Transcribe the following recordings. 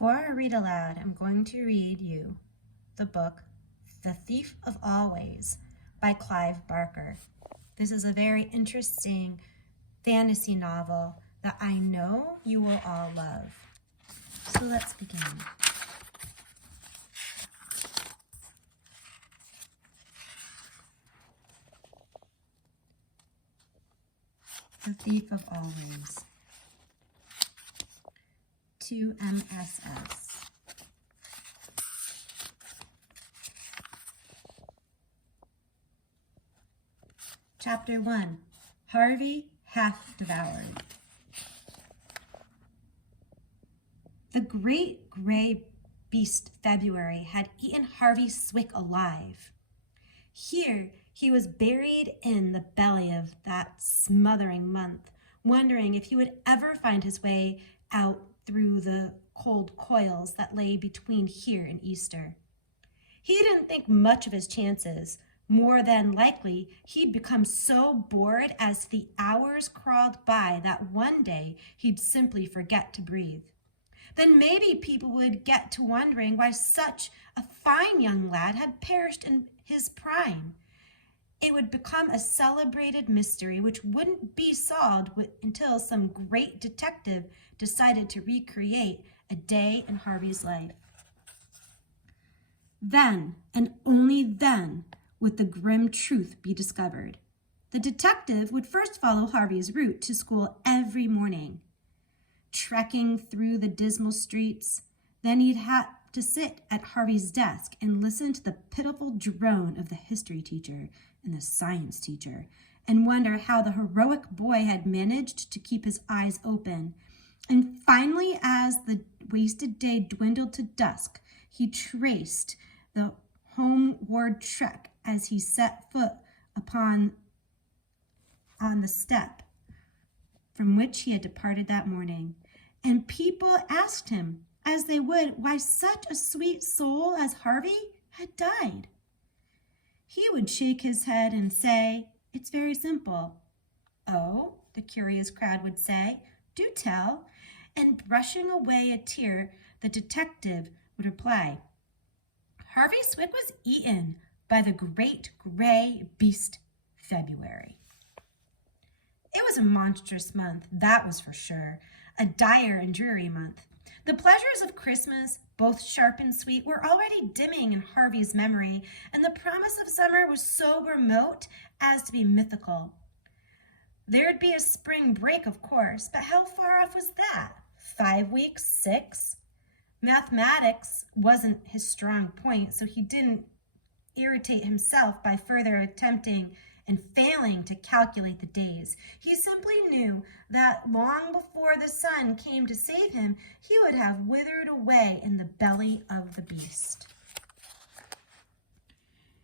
Before I read aloud, I'm going to read you the book, The Thief of Always by Clive Barker. This is a very interesting fantasy novel that I know you will all love. So let's begin. The Thief of Always. To MSS. Chapter 1. Harvey Half Devoured. The great gray beast February had eaten Harvey Swick alive. Here he was buried in the belly of that smothering month, wondering if he would ever find his way out through the cold coils that lay between here and Easter. He didn't think much of his chances. More than likely, he'd become so bored as the hours crawled by that one day he'd simply forget to breathe. Then maybe people would get to wondering why such a fine young lad had perished in his prime. It would become a celebrated mystery which wouldn't be solved until some great detective decided to recreate a day in Harvey's life. Then, and only then, would the grim truth be discovered. The detective would first follow Harvey's route to school every morning, trekking through the dismal streets. Then he'd have to sit at Harvey's desk and listen to the pitiful drone of the history teacher and the science teacher, and wonder how the heroic boy had managed to keep his eyes open. And finally, as the wasted day dwindled to dusk, he traced the homeward trek as he set foot on the step from which he had departed that morning. And people asked him, as they would, why such a sweet soul as Harvey had died. He would shake his head and say, "It's very simple." "Oh," the curious crowd would say, "do tell." And brushing away a tear, the detective would reply, "Harvey Swick was eaten by the great gray beast February." It was a monstrous month, that was for sure, a dire and dreary month. The pleasures of Christmas, both sharp and sweet, were already dimming in Harvey's memory, and the promise of summer was so remote as to be mythical. There'd be a spring break, of course, but how far off was that? 5 weeks? 6? Mathematics wasn't his strong point, so he didn't irritate himself by further attempting and failing to calculate the days. He simply knew that long before the sun came to save him, he would have withered away in the belly of the beast.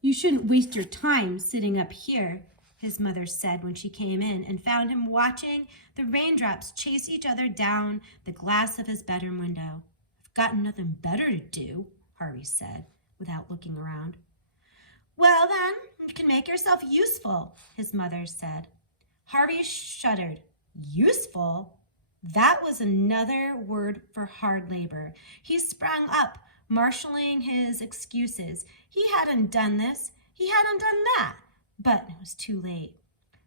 "You shouldn't waste your time sitting up here," his mother said when she came in and found him watching the raindrops chase each other down the glass of his bedroom window. "I've got nothing better to do," Harvey said, without looking around. "Well, then, you can make yourself useful," his mother said. Harvey shuddered. Useful? That was another word for hard labor. He sprang up, marshaling his excuses. He hadn't done this, he hadn't done that, but it was too late.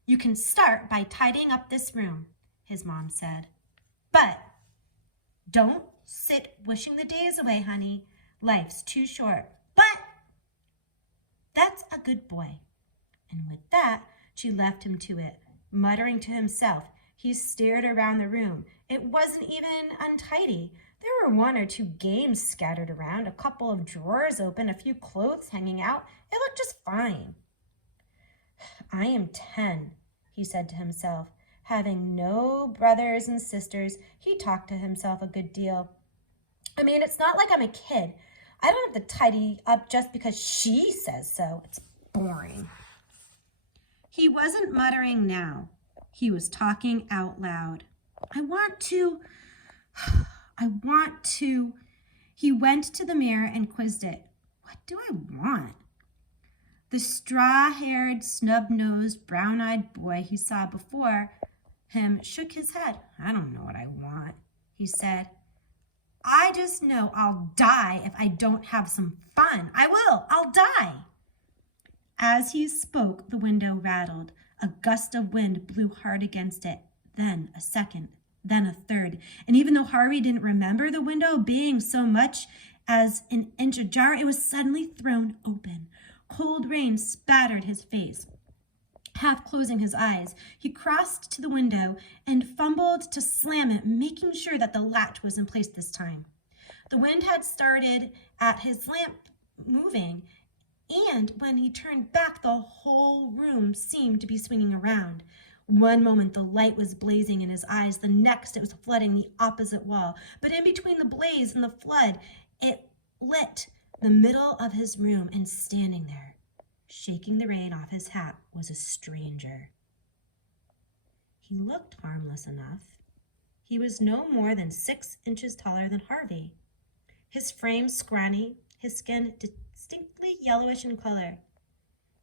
"You can start by tidying up this room," his mom said. "But don't sit wishing the days away, honey. Life's too short." "But that's a good boy." And with that, she left him to it, muttering to himself. He stared around the room. It wasn't even untidy. There were 1 or 2 games scattered around, a couple of drawers open, a few clothes hanging out. It looked just fine. "I am 10, he said to himself. Having no brothers and sisters, he talked to himself a good deal. "I mean, it's not like I'm a kid. I don't have to tidy up just because she says so. It's boring." He wasn't muttering now. He was talking out loud. I want to. He went to the mirror and quizzed it. What do I want? The straw-haired, snub-nosed, brown-eyed boy he saw before him shook his head. "I don't know what I want," he said. "I I just know I'll die if I don't have some fun. I will. I'll die. As he spoke, the window rattled. A gust of wind blew hard against it, then a second, then a third. And even though Harvey didn't remember the window being so much as an inch ajar, it was suddenly thrown open. Cold rain spattered his face. Half closing his eyes, he crossed to the window and fumbled to slam it, making sure that the latch was in place this time. The wind had started at his lamp moving, and when he turned back, the whole room seemed to be swinging around. One moment the light was blazing in his eyes, the next it was flooding the opposite wall. But in between the blaze and the flood, it lit the middle of his room, and standing there, shaking the rain off his hat, was a stranger. He looked harmless enough. He was no more than 6 inches taller than Harvey. His frame scrawny, his skin distinctly yellowish in color.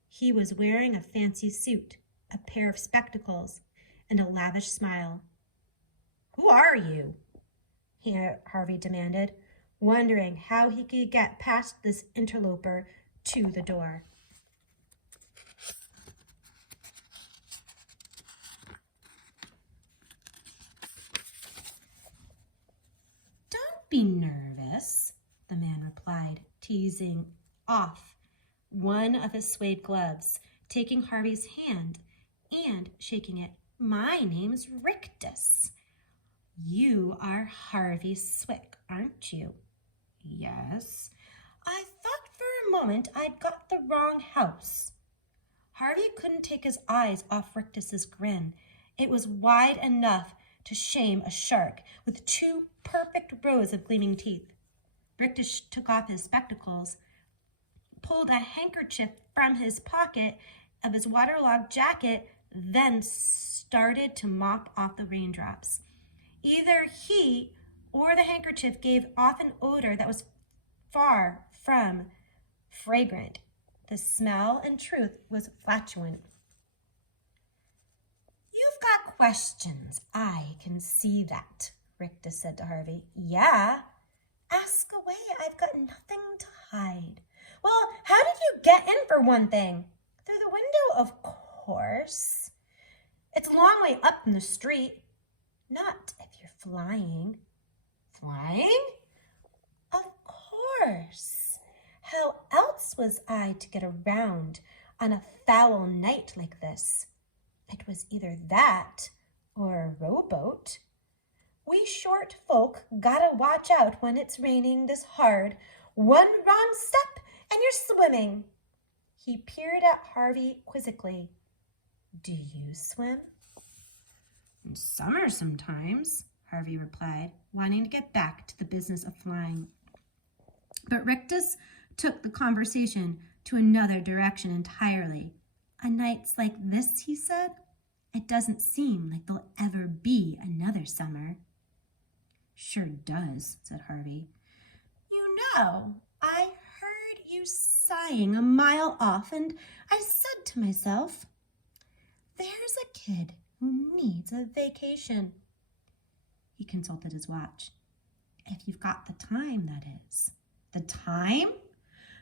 He was wearing a fancy suit, a pair of spectacles, and a lavish smile. "Who are you?" Harvey demanded, wondering how he could get past this interloper to the door. "Don't be nervous," the man replied, teasing off one of his suede gloves, taking Harvey's hand and shaking it. "My name's Rictus. You are Harvey Swick, aren't you?" "Yes." "I thought for a moment I'd got the wrong house." Harvey couldn't take his eyes off Rictus's grin. It was wide enough to shame a shark, with 2 perfect rows of gleaming teeth. Rictus took off his spectacles, pulled a handkerchief from his pocket of his waterlogged jacket, then started to mop off the raindrops. Either he or the handkerchief gave off an odor that was far from fragrant. The smell, in truth, was flatulent. "You've got questions, I can see that," Rictus said to Harvey. "Yeah, ask away, I've got nothing to hide." "Well, how did you get in, for one thing?" "Through the window, of course." "It's a long way up from the street." "Not if you're flying." "Flying?" "Of course. How else was I to get around on a foul night like this? It was either that or a rowboat. We short folk gotta watch out when it's raining this hard. One wrong step and you're swimming." He peered at Harvey quizzically. "Do you swim?" "In summer sometimes," Harvey replied, wanting to get back to the business of flying. But Rictus took the conversation to another direction entirely. "On nights like this," he said, "it doesn't seem like there'll ever be another summer." "Sure does," said Harvey. "You know, I heard you sighing a mile off, and I said to myself, there's a kid who needs a vacation." He consulted his watch. "If you've got the time, that is." "The time?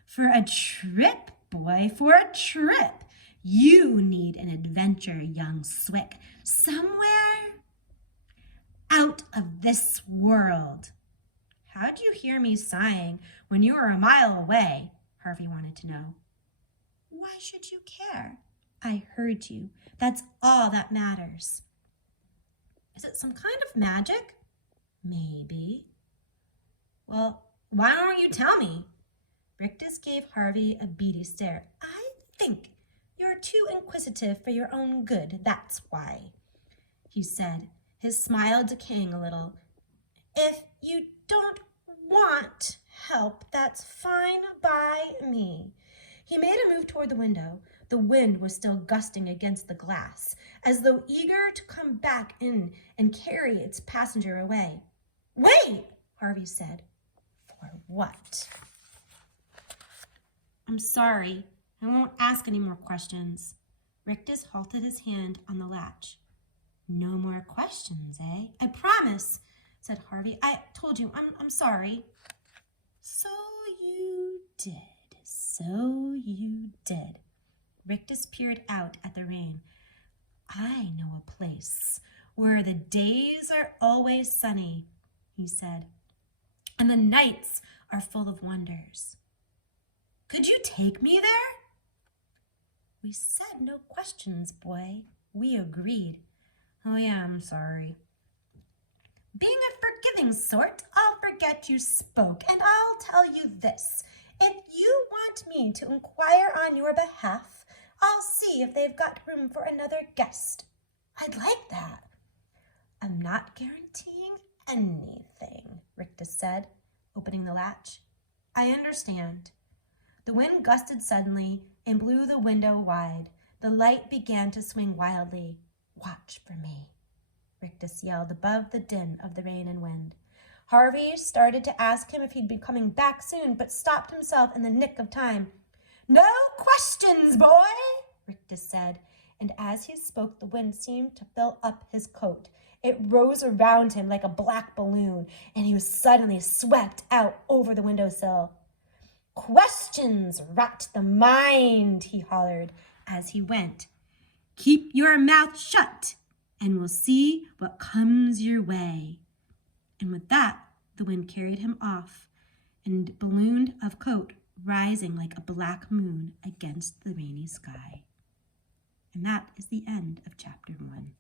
For a trip, boy, for a trip. You need an adventure, young Swick. Somewhere out of this world." "How'd you hear me sighing when you were a mile away?" Harvey wanted to know. "Why should you care? I heard you. That's all that matters." "Is it some kind of magic?" "Maybe." "Well, why don't you tell me?" Rictus gave Harvey a beady stare. "I think you're too inquisitive for your own good, that's why," he said, his smile decaying a little. "If you don't want help, that's fine by me." He made a move toward the window. The wind was still gusting against the glass, as though eager to come back in and carry its passenger away. "Wait," Harvey said. "For what?" "I'm sorry. I won't ask any more questions." Rictus halted his hand on the latch. "No more questions, eh?" "I promise," said Harvey. I told you, I'm sorry. So you did. Rictus peered out at the rain. I know a place where the days are always sunny, he said, and the nights are full of wonders. Could you take me there? We said no questions, boy. We agreed. Oh yeah, I'm sorry. Being a forgiving sort, I'll forget you spoke, and I'll tell you this. If you want me to inquire on your behalf, I'll see if they've got room for another guest. I'd like that. I'm not guaranteeing anything, Rictus said, opening the latch. I understand. The wind gusted suddenly and blew the window wide. The light began to swing wildly. Watch for me, Rictus yelled above the din of the rain and wind. Harvey started to ask him if he'd be coming back soon, but stopped himself in the nick of time. No questions, boy, Rictus said, and as he spoke, the wind seemed to fill up his coat. It rose around him like a black balloon, and he was suddenly swept out over the windowsill. Questions rot the mind, he hollered as he went. Keep your mouth shut, and we'll see what comes your way. And with that, the wind carried him off, and ballooned of coat rising like a black moon against the rainy sky. And that is the end of chapter 1.